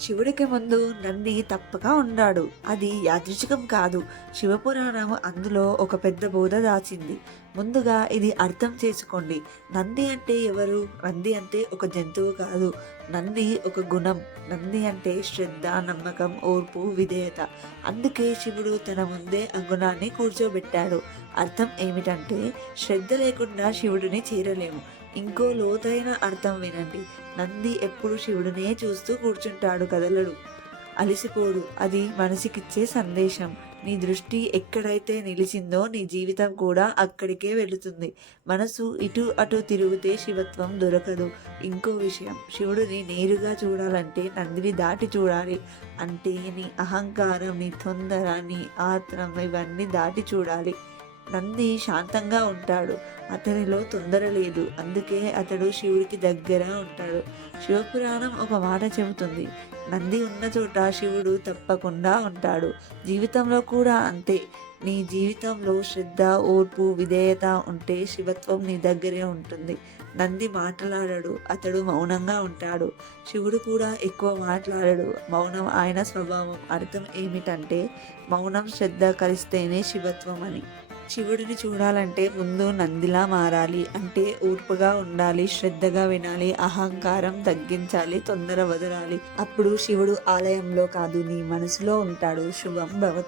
శివుడికి ముందు నంది తప్పక ఉన్నాడు. అది యాదృచ్ఛికం కాదు. శివపురాణం అందులో ఒక పెద్ద బోధ దాచింది. ముందుగా ఇది అర్థం చేసుకోండి. నంది అంటే ఎవరు? నంది అంటే ఒక జంతువు కాదు. నంది ఒక గుణం. నంది అంటే శ్రద్ధ, నమ్మకం, ఓర్పు, విధేయత. అందుకే శివుడు తన ముందే ఆ గుణాన్ని కూర్చోబెట్టాడు. అర్థం ఏమిటంటే శ్రద్ధ లేకుండా శివుడిని చేరలేము. ఇంకో లోతైన అర్థం వినండి. నంది ఎప్పుడు శివుడినే చూస్తూ కూర్చుంటాడు, కదలడు, అలిసిపోడు. అది మనసుకిచ్చే సందేశం. నీ దృష్టి ఎక్కడైతే నిలిచిందో నీ జీవితం కూడా అక్కడికే వెళుతుంది. మనసు ఇటు అటు తిరిగితే శివత్వం దొరకదు. ఇంకో విషయం, శివుడిని నేరుగా చూడాలంటే నందిని దాటి చూడాలి. అంటే నీ అహంకారం, నీ తొందర, నీ ఆత్రం ఇవన్నీ దాటి చూడాలి. నంది శాంతంగా ఉంటాడు. అతనిలో తొందర లేదు. అందుకే అతడు శివుడికి దగ్గర ఉంటాడు. శివపురాణం ఒక మాట చెబుతుంది, నంది ఉన్న చోట శివుడు తప్పకుండా ఉంటాడు. జీవితంలో కూడా అంతే. నీ జీవితంలో శ్రద్ధ, ఓర్పు, విధేయత ఉంటే శివత్వం నీ దగ్గరే ఉంటుంది. నంది మాట్లాడడు, అతడు మౌనంగా ఉంటాడు. శివుడు కూడా ఎక్కువ మాట్లాడడు. మౌనం ఆయన స్వభావం. అర్థం ఏమిటంటే మౌనం, శ్రద్ధ కలిస్తేనే శివత్వం అని. శివుడిని చూడాలంటే ముందు నందిలా మారాలి. అంటే ఓర్పుగా ఉండాలి, శ్రద్ధగా వినాలి, అహంకారం తగ్గించాలి, తొందర వదలాలి. అప్పుడు శివుడు ఆలయంలో కాదు, నీ మనసులో ఉంటాడు. శుభం భవతు.